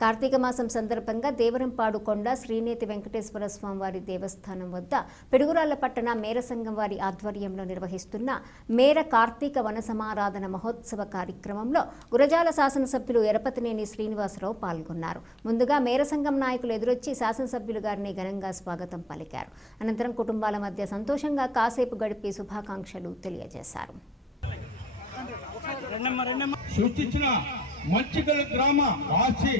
కార్తీక మాసం సందర్భంగా దేవరంపాడు కొండ శ్రీనేతి వెంకటేశ్వర స్వామివారి దేవస్థానం వద్ద పిడుగురాళ్ళ పట్టణ మేర సంఘం వారి ఆధ్వర్యంలో నిర్వహిస్తున్న మేర కార్తీక వన సమారాధన మహోత్సవ కార్యక్రమంలో గురజాల శాసనసభ్యులు ఎరపతినేని శ్రీనివాసరావు పాల్గొన్నారు. ముందుగా మేర సంఘం నాయకులు ఎదురొచ్చి శాసనసభ్యులు గారిని ఘనంగా స్వాగతం పలికారు. అనంతరం కుటుంబాల మధ్య సంతోషంగా కాసేపు గడిపి శుభాకాంక్షలు తెలియజేశారు. సృష్టించిన మచ్చికల గ్రామ వాసి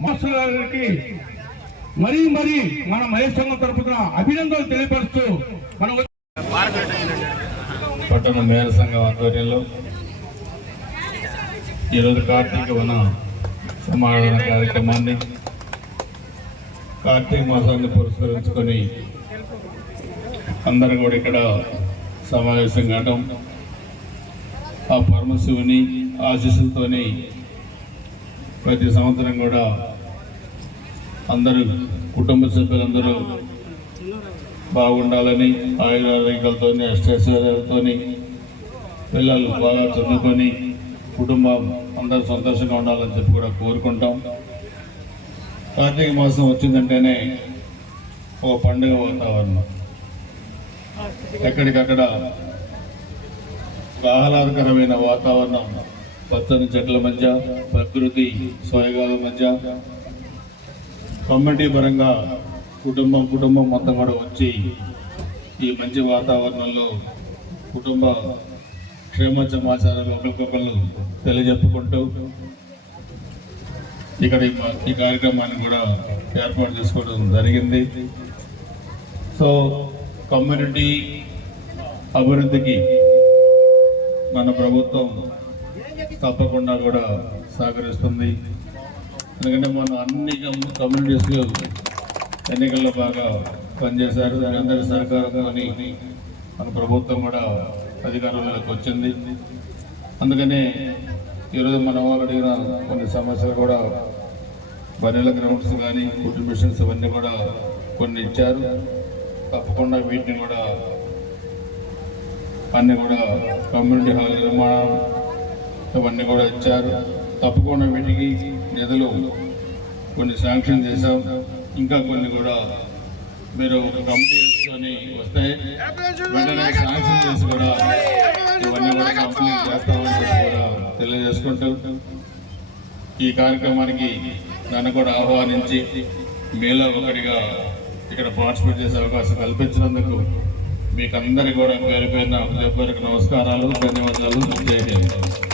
మత్స్యకారులకి మరీ మరీ మన మహేష్ సంఘం తరపున అభినందనలు తెలియపరుస్తూ మనం పట్టణ మేర సంఘం ఆధ్వర్యంలో ఈరోజు కార్తీక వన సమాధాన కార్యక్రమాన్ని కార్తీక మాసాన్ని పురస్కరించుకొని అందరూ కూడా ఇక్కడ సమావేశం కావటం ఆ పరమశివుని ఆశీస్సులతోని ప్రతి సంవత్సరం కూడా అందరూ కుటుంబ సభ్యులందరూ బాగుండాలని ఆయురారోగ్యాలతో అష్టైశ్వర్యాలతో పిల్లలు బాగా చదువుకొని కుటుంబం అందరూ సంతోషంగా ఉండాలని చెప్పి కూడా కోరుకుంటాం. కార్తీక మాసం వచ్చిందంటేనే ఒక పండుగ వాతావరణం. ఎక్కడికక్కడ ఆహ్లాదకరమైన వాతావరణం పచ్చని చెట్ల మధ్య ప్రకృతి స్వయగాల మధ్య కమ్యూనిటీ పరంగా కుటుంబం కుటుంబం మొత్తం కూడా వచ్చి ఈ మంచి వాతావరణంలో కుటుంబ క్షేమ సమాచారాలు ఒకరికొకరు తెలియజెప్పుకుంటూ ఇక్కడ ఈ ఈ కార్యక్రమాన్ని కూడా ఏర్పాటు చేసుకోవడం జరిగింది. సో కమ్యూనిటీ అభివృద్ధికి మన ప్రభుత్వం తప్పకుండా కూడా సహకరిస్తుంది. ఎందుకంటే మనం అన్ని కమ్యూనిటీస్ ఎన్నికల్లో బాగా పనిచేశారు. దాని అందరి సహకారంతో మన ప్రభుత్వం కూడా అధికారంలోకి వచ్చింది. అందుకనే ఈరోజు మన వాళ్ళు అడిగిన కొన్ని సమస్యలు కూడా బనెల గ్రౌండ్స్ కానీ ఫుడ్ మిషన్స్ ఇవన్నీ కూడా కొన్ని ఇచ్చారు. తప్పకుండా వీటిని కూడా అన్నీ కూడా కమ్యూనిటీ హాల్ నిర్మాణం ఇవన్నీ కూడా ఇచ్చారు. తప్పకుండా వీటికి నిధులు కొన్ని శాంక్షన్ చేశాం. ఇంకా కొన్ని కూడా మీరు ఒక కమిటీ వస్తే వెంటనే శాంక్షన్ చేసి కూడా ఇవన్నీ కూడా కంప్లీట్ చేస్తామని చెప్పి కూడా తెలియజేసుకుంటూ ఈ కార్యక్రమానికి నన్ను కూడా ఆహ్వానించి మీలో ఒకటిగా ఇక్కడ పార్టిసిపేట్ చేసే అవకాశం కల్పించినందుకు మీకు అందరికీ కూడా పేరు పేరున హృదయపూర్వక నమస్కారాలు ధన్యవాదాలు తెలియజేస్తాను